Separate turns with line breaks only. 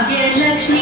Bhagyalakshmi